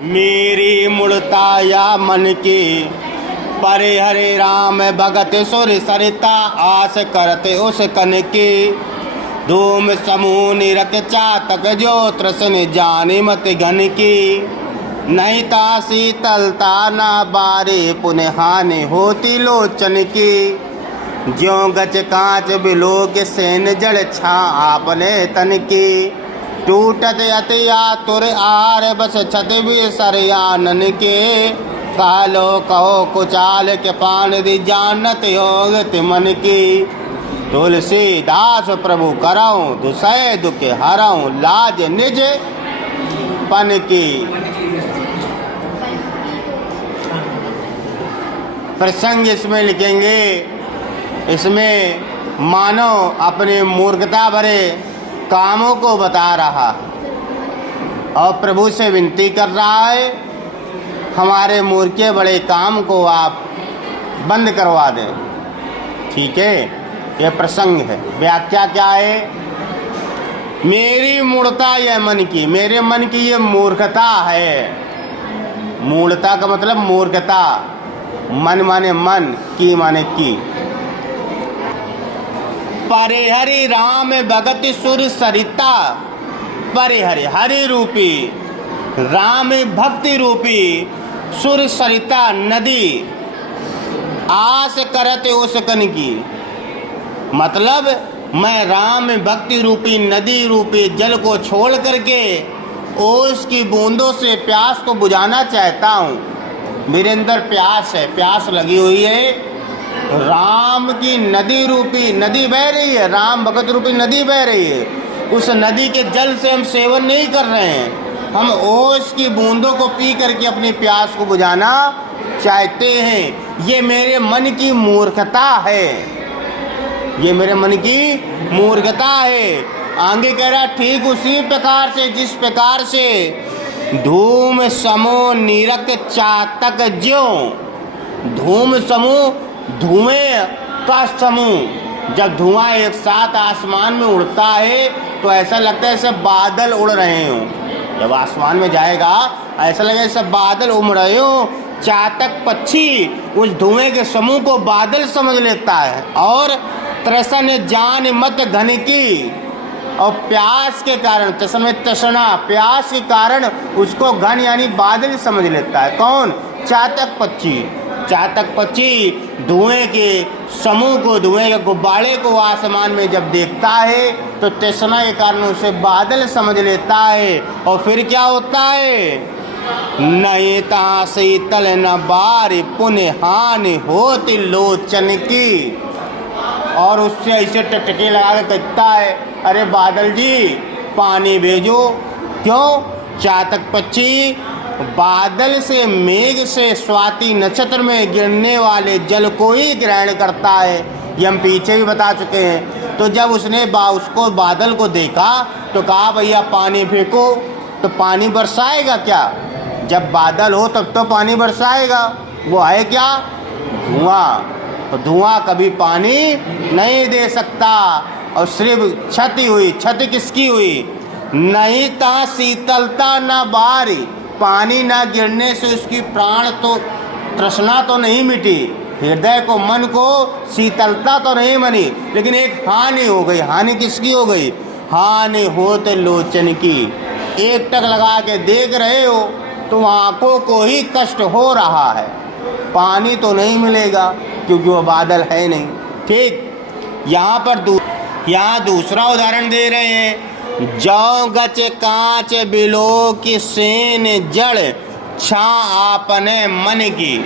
मेरी मुड़ता या मन की, परे हरे राम भगत सुर सरिता, आस करते उस कन की। धूम समूह निरख चातक जो, तृष्ण जाने मत घन की। नहीं ता शीतलता ना बारे, पुनः हानि होती लोचन की। ज्यों गच कांच बिलोक सेन जड़, छा आपने तन की। टूटत अति आतुर आर, बस छत भी सरयानन के। कालो कहो कुचाल के पान दी, जानत योग तिमन की। तुलसीदास प्रभु करऊं, दुसै दुख हरऊं, लाज निज पन की। प्रसंग इसमें लिखेंगे, इसमें मानव अपने मूर्खता भरे कामों को बता रहा और प्रभु से विनती कर रहा है, हमारे मूर्खे बड़े काम को आप बंद करवा दें। ठीक है, यह प्रसंग है। व्याख्या क्या है? मेरी मूढ़ता यह मन की, मेरे मन की ये मूर्खता है। मूढ़ता का मतलब मूर्खता, मन माने मन, की माने की। परे हरि राम भगत सुर सरिता, परे हरि हरि रूपी, राम भक्ति रूपी सुर सरिता नदी, आस करते उस कन की। मतलब मैं राम भक्ति रूपी नदी रूपी जल को छोड़ करके ओस की बूंदों से प्यास को बुझाना चाहता हूँ। मेरे अंदर प्यास है, प्यास लगी हुई है। राम की नदी रूपी नदी बह रही है, राम भगत रूपी नदी बह रही है। उस नदी के जल से हम सेवन नहीं कर रहे हैं, हम ओस की बूंदों को पी करके अपनी प्यास को बुझाना चाहते हैं। ये मेरे मन की मूर्खता है, ये मेरे मन की मूर्खता है। आगे कह रहा ठीक उसी प्रकार से जिस प्रकार से धूम समूह निरख चातक ज्यों, धूम समूह धुएं का समूह, जब धुआं एक साथ आसमान में उड़ता है तो ऐसा लगता है जैसे बादल उड़ रहे हों। जब आसमान में जाएगा ऐसा लगेगा जैसे बादल उड़ रहे हों। चातक पक्षी उस धुएं के समूह को बादल समझ लेता है और तृष्ण जान मत घन की, और प्यास के कारण, तृष्ण में तृष्णा, प्यास के कारण उसको घन यानी बादल समझ लेता है। कौन? चातक पक्षी। चातक पक्षी धुएं के समूह को, धुएं के गुब्बारे को आसमान में जब देखता है तो तृष्णा के कारण उसे बादल समझ लेता है। और फिर क्या होता है? नहीं ता शीतल न बारी, पुनः हानि होती लोचन की। और उससे ऐसे टटके लगा के कहता है, अरे बादल जी पानी भेजो। क्यों? चातक पक्षी बादल से, मेघ से, स्वाति नक्षत्र में गिरने वाले जल को ही ग्रहण करता है। ये हम पीछे भी बता चुके हैं। तो जब उसने उसको बादल को देखा तो कहा भैया पानी फेंको, तो पानी बरसाएगा क्या? जब बादल हो तब तो पानी बरसाएगा। वो है क्या? धुआं। तो धुआं कभी पानी नहीं दे सकता। और सिर्फ क्षति हुई। क्षति किसकी हुई? नहीं ता शीतलता न बारी, पानी ना गिरने से उसकी प्राण तो, तृष्णा तो नहीं मिटी, हृदय को, मन को शीतलता तो नहीं बनी, लेकिन एक हानि हो गई। हानि किसकी हो गई? हानि होते लोचन की। एक टक लगा के देख रहे हो तो आंखों को ही कष्ट हो रहा है। पानी तो नहीं मिलेगा क्योंकि वो बादल है नहीं। ठीक, यहाँ पर यहाँ दूसरा उदाहरण दे रहे हैं। जौ गच कांच बिलो की सेन जड़, छा आपने मन की।